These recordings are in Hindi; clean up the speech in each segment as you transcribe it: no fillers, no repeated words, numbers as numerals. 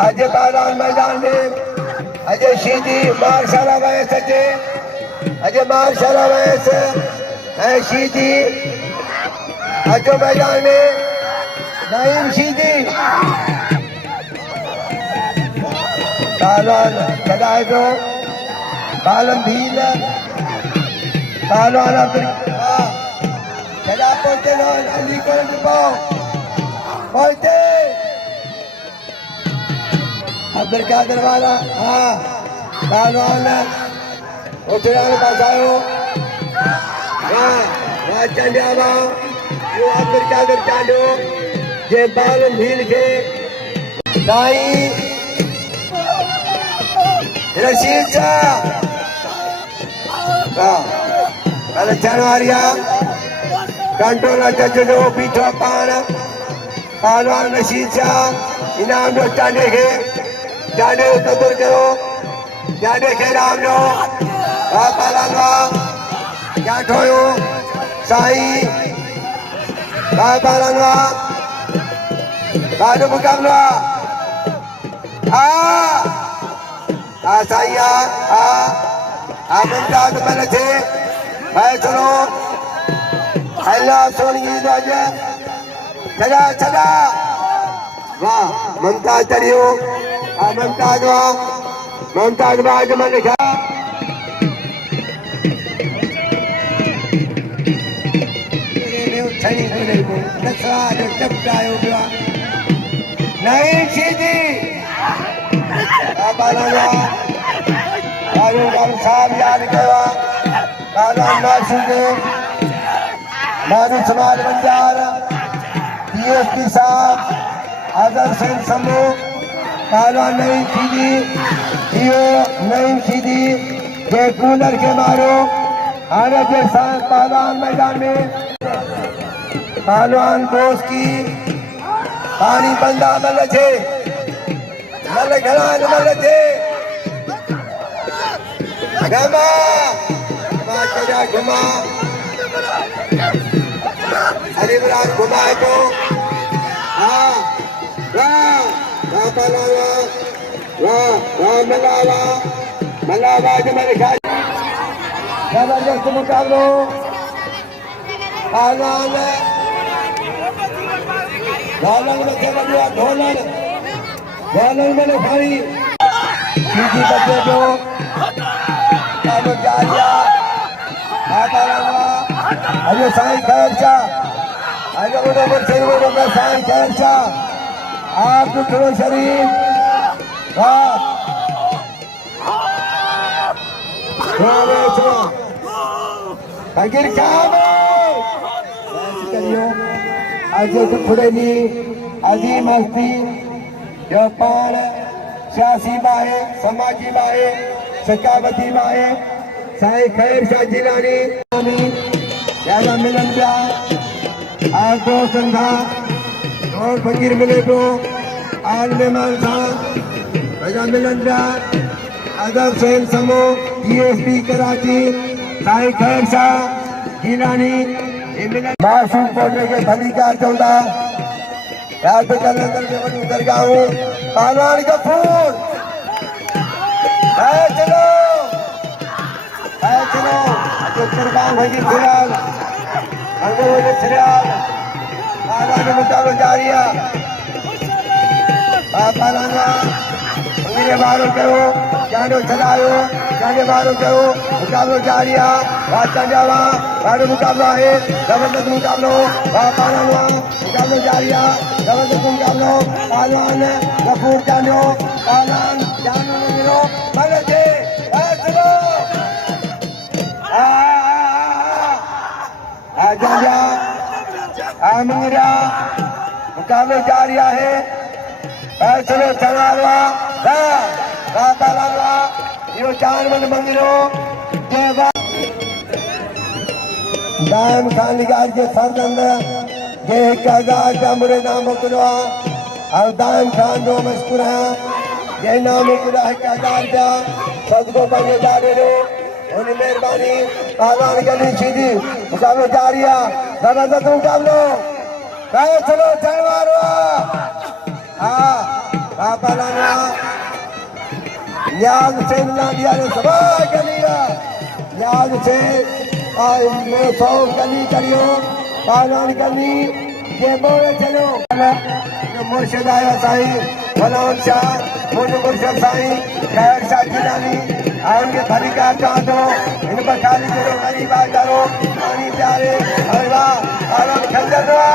आज बालान मैदान में अजय शीदी मार्शाला वैस अजय मार्शाला वैस है शीदी अजय मैदान में नईम शीदी बालान चलाए दो बालन भील बालान चला पहुंचे अली को पहुंचे अब्दुल कादिर वाला हाँ बालवान उठने बचाओ हाँ चंडियावा वो अब्दुल कादिर चांडो ये बालन भील के दाई रशीद शाह पहले चनवारिया कंट्रोलर जजो पीछो पान बालवान रशीद शाह इनाम जो चांडे के जाने कदर करो जाने के राम लो बालांगा क्या ठोयो साई बालांगा बालू मुकाबला साईया मुमताज बल थे भाई चलो अल्लाह सोनी राजा चला चला वाह मुमताज चलियो मुमताज बाज में लिखा नहीं सीधी साहब याद कवा मारू समाज बंजार DSP साहब आदर सिंह समूह काला नहीं सीधी यो नहीं सीधी ये कूलर के मारो आने के साथ पहलवान मैदान में पहलवान बोस की पानी बंदा मल छे मल घड़ा मल छे घमा चढ़ा घुमा हरिवराज घुमाए तो हाँ मलावा जबरदस्त मुकाबलो ढोलन में लिखाई सीधी बच्चे को अजय साई खैरचा अजय उधर से साई खैरचा आप टुकड़ो शरीफ अजय टुकड़ेली अजीम हस्ती जो पान सियासी बाहे समाजी बाहे सकावती बाहे साईं खैर शाह जिलानी ज्यादा मिलन पिया और दोस्तन था और फकीर मिले तो आज मेहमान था वजह मिलन पिया अदब सेन समूह DSP कराची साईं खैर शाह जिलानी मासूम पहुंचने के फलीकार चौथा याद पे कलंदर के वजू दरगाह पहलवान का फूल चलो जो कुर्बान होगी फिलहाल अंग्रेजों फिलहाल पहलवान मुकाबला जारिया पहलवान मेरे बारों करो जानो चलायो जाने बारों करो मुकाबला जारिया रास्ता जावा बारो मुकाबला है जबरदस्त मुकाबला पहलवान मुकाबला जारिया जबरदस्त मुकाबला पहलवान गफूर जानो पहलवान जानो मिलो मले जे चलो आजा आमिरा मुकाबला जारिया है चलो चलवा यो जानवर मंदिरो दाम खान लिगार के सरदंद ये 1000 का मुरे नाम कुरा और दाम खान जो मशहूर है ये नाम कुरा है 1000 का सदको बने जा रहे हो उन्हें मेहरबानी पहलवान गली सीधी मुकाबला जारिया जबरदस्त मुकाबलो चलो चलवारो Apalana Nyag Sen Nadia Sabah Kaliya Nyag Sen मैं सौ गली करियो पालन गली ये बोले चलो मुर्शिद आया साई फलान शाह मुझे मुर्शिद साई खैर शाह जिलानी आउनके फरीकार का दो इन पर खाली करो गरीब आ करो पानी प्यारे अल्लाह आलम खंजर दवा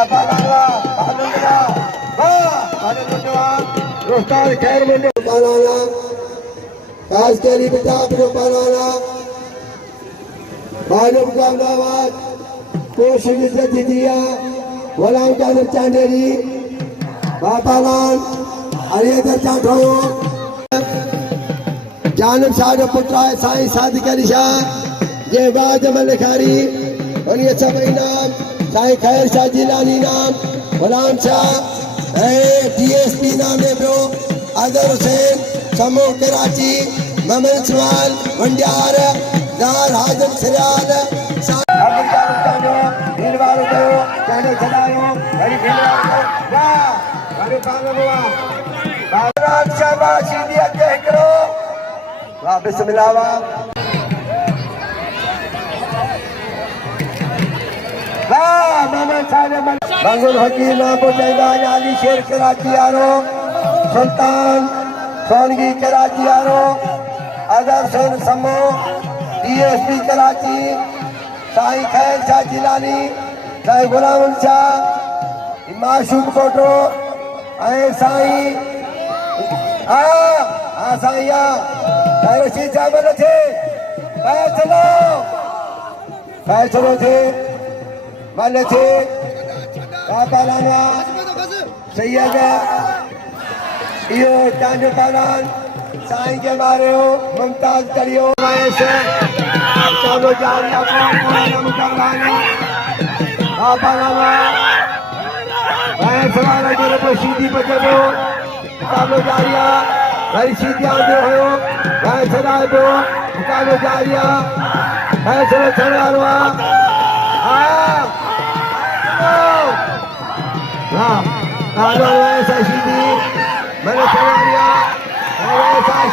आप अल्लाह अल्लाह वाह अल्लाह रोस्तार खैर मंडे पालाना खास करी बेटा अपने पालाना मालूम का अहमदाबाद कोशिश इज्जत दिया गुलाम कादर चांदेरी बापालाल अरियदर चांठो जानब साहब पुत्रा साईं सादिक अली शाह ये बाज मलिखारी और ये सब इनाम साईं खैर शाह जिलानी नाम गुलाम शाह DSP नाम है ब्रो अजहर हुसैन समूह कराची ममन सवाल वंडियार दार हाजम सिराल मंगुल हकीम अली शेर कराची आरो सुल्तान सोनगी कराची आरो अजहर हुसैन समो DSP कराची साईं खैर शाह जिलानी साईं गुलाम शाह माशूक कोटो साईं साईं रशीद साहब थे फैसलो थे मल थे पालाना सैयद इहो तव्हांजो पालान साईं के मारे हो मुमताज करियो चलो जारिया सीधी बचो मुकाबलो जारिया वरी सीधी आंदो हो फैसला दो मुकाबलो जारिया फैसलो थियण वारो आहे सीधी मैंने थियण वारी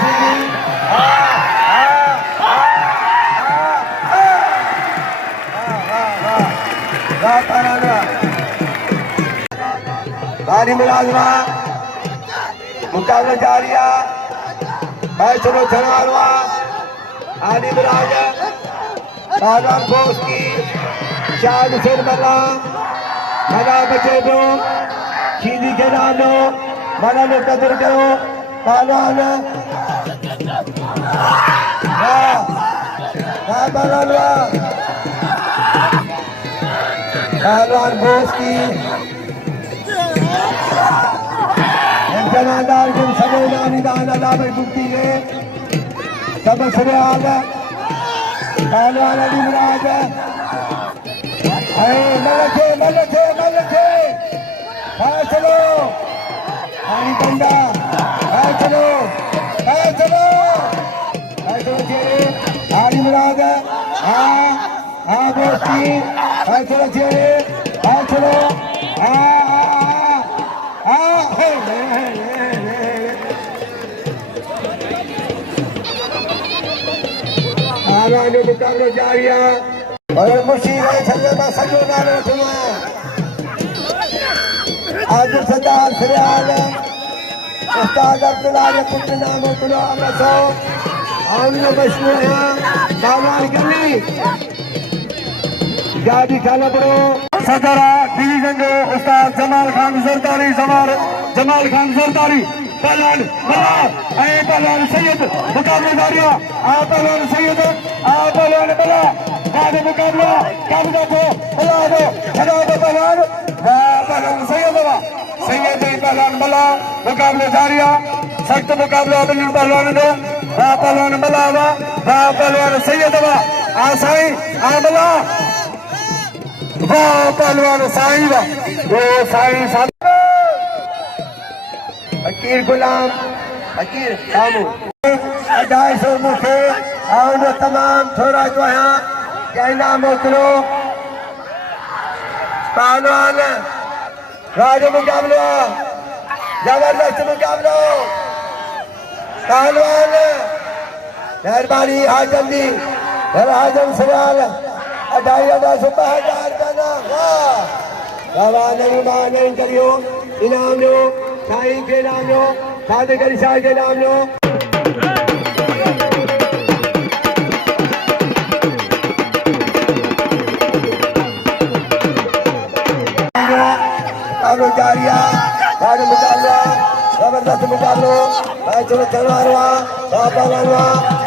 सीधी भारी मुलाजमा मुकाबला जारिया फैसलो थियण वारो आहे आली मिराज पहलवान बोस की शाद हुसैन मल्ला मना बचे दो सीधी के नालो मना ने कदर करो पहलवान पहलवान बोस की जनादार के समय नानी दाना लाभ बुद्धि ने सब सवाल पहलवान अली मिराज मलखे फैसलो पानी बंदा फैसलो अली मिराज दोस्ती फैसलो फैसलो मुकाबलो जारिया और मुशीर सजो नालो सुना आज सरदार फरियाल उस्ताद अब्दुल्ला के पुत्र नाम उतलो अमसो आउनो मशहूर है बावन गली गाड़ी खाना पड़ो सदरा डिवीजन जो उस्ताद जमाल खान जरदारी पहलवान मल्ला पहलवान सैयद मुकाबला जारिया पहलवान सैयद पहलवान मल्ला बाद मुकाबला काबजा को मल्ला दो पहलवान सैयद पहलवान मल्ला मुकाबला जारिया सख्त मुकाबला पहलवान दो पहलवान मल्ला पहलवान सैयद साईं मल्ला पहलवान साईं वो साईं फकीर गुलाम फकीर सामू 250 मुखे आउनो तमाम थोड़ा जो है कहना मोकलो पहलवान राज मुकाबला जबरदस्त मुकाबला पहलवान मेहरबानी आज जल्दी आजम सवाल 28,000 का नाम नहीं करियो इनाम लो साईं के नाम लो साधे करी साईं के नाम लो जारिया आज मुकाबला जबरदस्त मुकाबलो चलो चलवा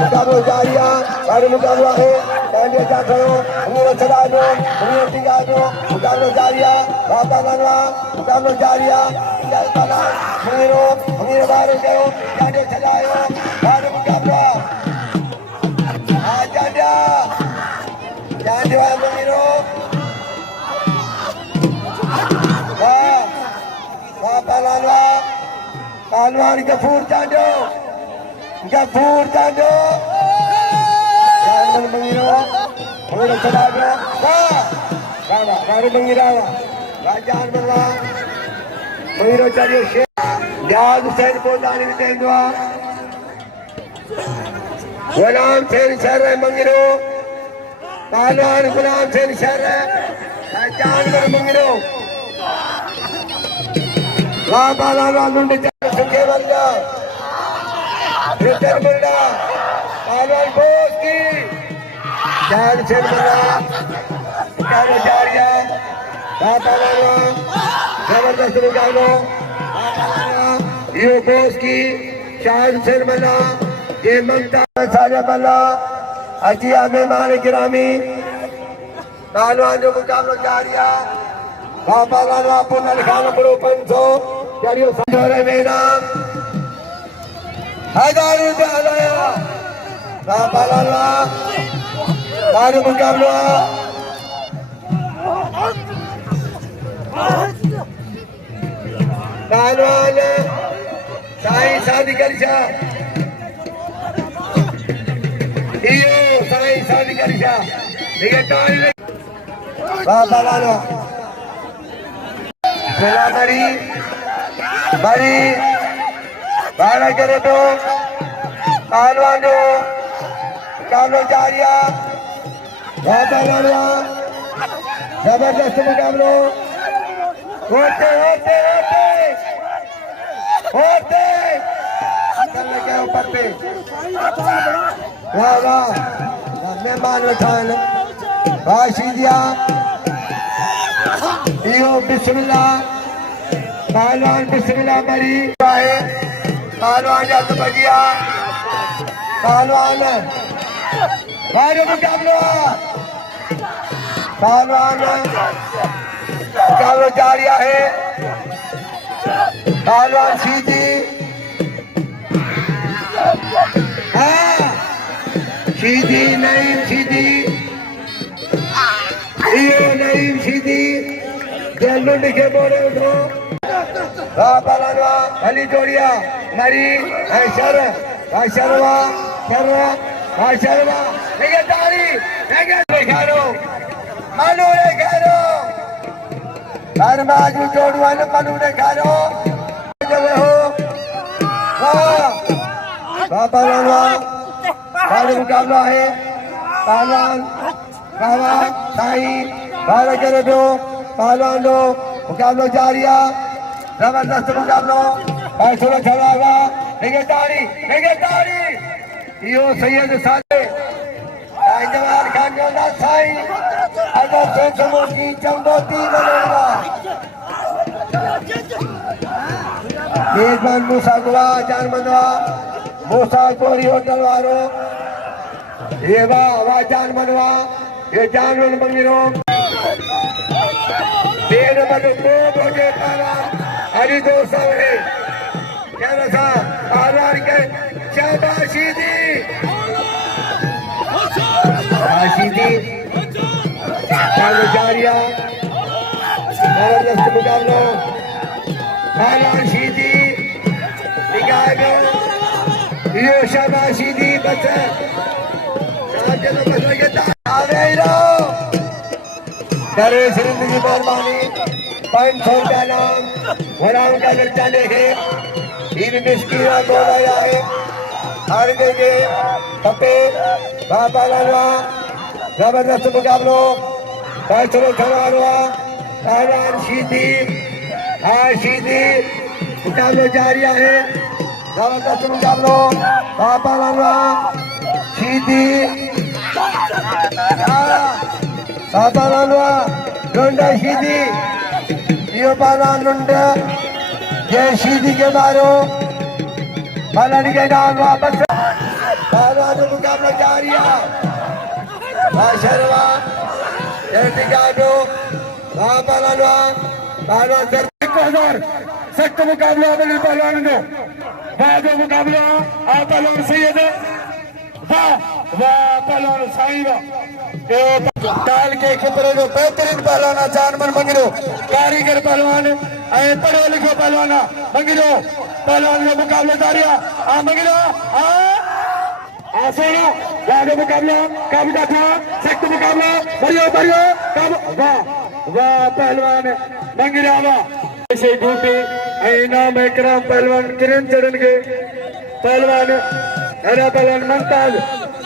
मुकाबलो जारिया आज मुकाबला है डांडिया चाट रहो उन्हें चला दो उन्हें टिका दो मुकाबलो जारिया बाबा बनवा मुकाबलो जारिया मुनीरो उन्हें बाहर गयो डांडिया चलायो आज मुकाबला आज डांडिया मुनीरो पहलवान गफूर चांडो जानवर मंगीरो थोड़ा चला दो बाबा गाड़ी मंगीरा जानवर मंगीरो चलिए याद हुसैन पोदानी भी दें दुआ गुलाम हुसैन शहर है मंगीरो पहलवान गुलाम हुसैन शहर है जानवर मंगीरो संख्या बन जा पहलवान बोस की जान से जबरदस्त मुकाबलो यो बोस की शान से बना ये ममता साजा बल्ला अजिया मेहमान गिरामी पहलवान जो मुकाबलो जारिया बाबा लाला पुनः खान बड़ो 500 जारियो संजोरे मैदान 1000 रुपया लाया बाबा लाला आज मुकाबला पहलवान साईं शादी करिशा इयो साईं शादी करिशा ये ताली बाबा लाला बेला बड़ी बारह करे तो पहलवान जो मुकाबलो जारिया बाबा लाला जबरदस्त मुकाबलो होते चल लगे ऊपर पे वाह मेहमान उठान बाशिदिया यो बिस्मिल्लाह पहलवान बिस्मिल्लाह मरी है पहलवान जब बजिया पहलवान बारो मुकाबलो पहलवान मुकाबलो जारिया है पहलवान सीधी सीधी नहीं सीधी ये नहीं सीधी जल्लू लिखे बोले उठो पहलवा अली जोड़िया मरी शर्मा मनु रे खारो बाजू जोड़वा मनु रे खारो पहलवा मुकाबला है पहलवान साईं बारह करे दो पहलवान दो मुकाबलो जारिया जबरदस्त मुकाबलो फैसला चलावा ताड़ी यो सैयद साले जवाहर खान जोड़ा साईं अगर सेंसमो की चंदोती बनेगा मेजबान मूसा गुआ जान मनवा मूसा कोरी होटल वालो ये वाह जान मनवा ये जानवर मंगिरो देर मनु को बोझे पारा हरी दो सवरे क्या रसा आवार के शाबाशी दी चालू जारिया जबरदस्त मुकाबलो शाबाशी दी निकाय ये शाबाशी दी बच्चे करे जिंदगी मेहरबानी 500 रुपया नाम घोड़ाओं का खर्चा देखे इन मिस्किया बोला जाए हर के तपे बाबा लालवा जबरदस्त मुकाबलो पैसरों खराबवा पहलवान शीधी शीधी मुकाबलो जारी है जबरदस्त मुकाबलो बाबा लालवा शीधी बाबा लालवा लोंडा शीधी यो बाला लोंडा ये शीधी के मारो बालन के नाम वापस पहलवान मुकाबला जारी है शर्मा बाबा लालवा पहलवान सर 1000 सख्त मुकाबला मिले पहलवान को बाद मुकाबला आ पहलवान सैयद वाह वाह पहलवान साहिबा ताल के खिपरे जो बेहतरीन पहलवान जानमन मंगिरो कारीगर पहलवान ऐ पढ़ो लिखो पहलवान मंगिरो पहलवान जो मुकाबला जारी आ मंगिरो आसोना वाह मुकाबला कब का था सख्त मुकाबला बढ़िया कब वाह वाह पहलवान मंगिरावा ऐसे ड्यूटी इनाम इकराम पहलवान किरण चरण के पहलवान हरा पहलवान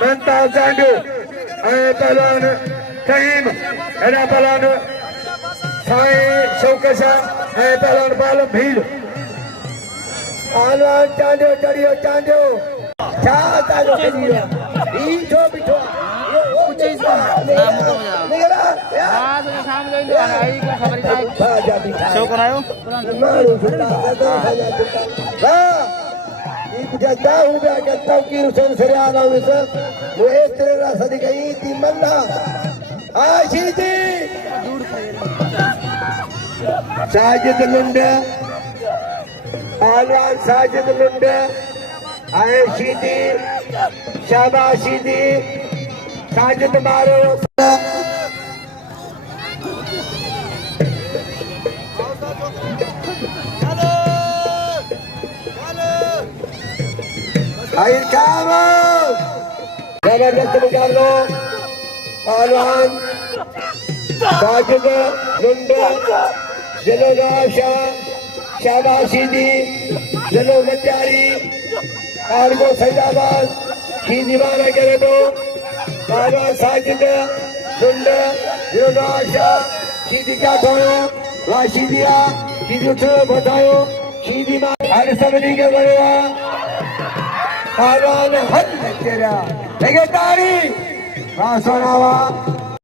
मंताज जांडू पहलवान फहीम हरा पहलवान साई शौकशा पहलवान पालम भीड़ पहलवान चांडो चढ़ियो चांडो चाहता जो करियो बीठो बीठो साजिद लुंड पहलवान साजिद लुंड आए शीदी शाबाश शीदी साजिद मारो जबरदस्त मुकाबलो पहलवान साजिद लुंड जलो शाह शाबाश शीदी जलो मत्यारी आलगो सैदाबाद की दीवाना करे तो पहलवान साजिद लुंड जलो शाह शीदी का खोयो वाशीदिया शीदी उठो बताओ शीदी मार हर समझी के बड़ेवा पहलवान हल तेरा लेके तारी सोनावा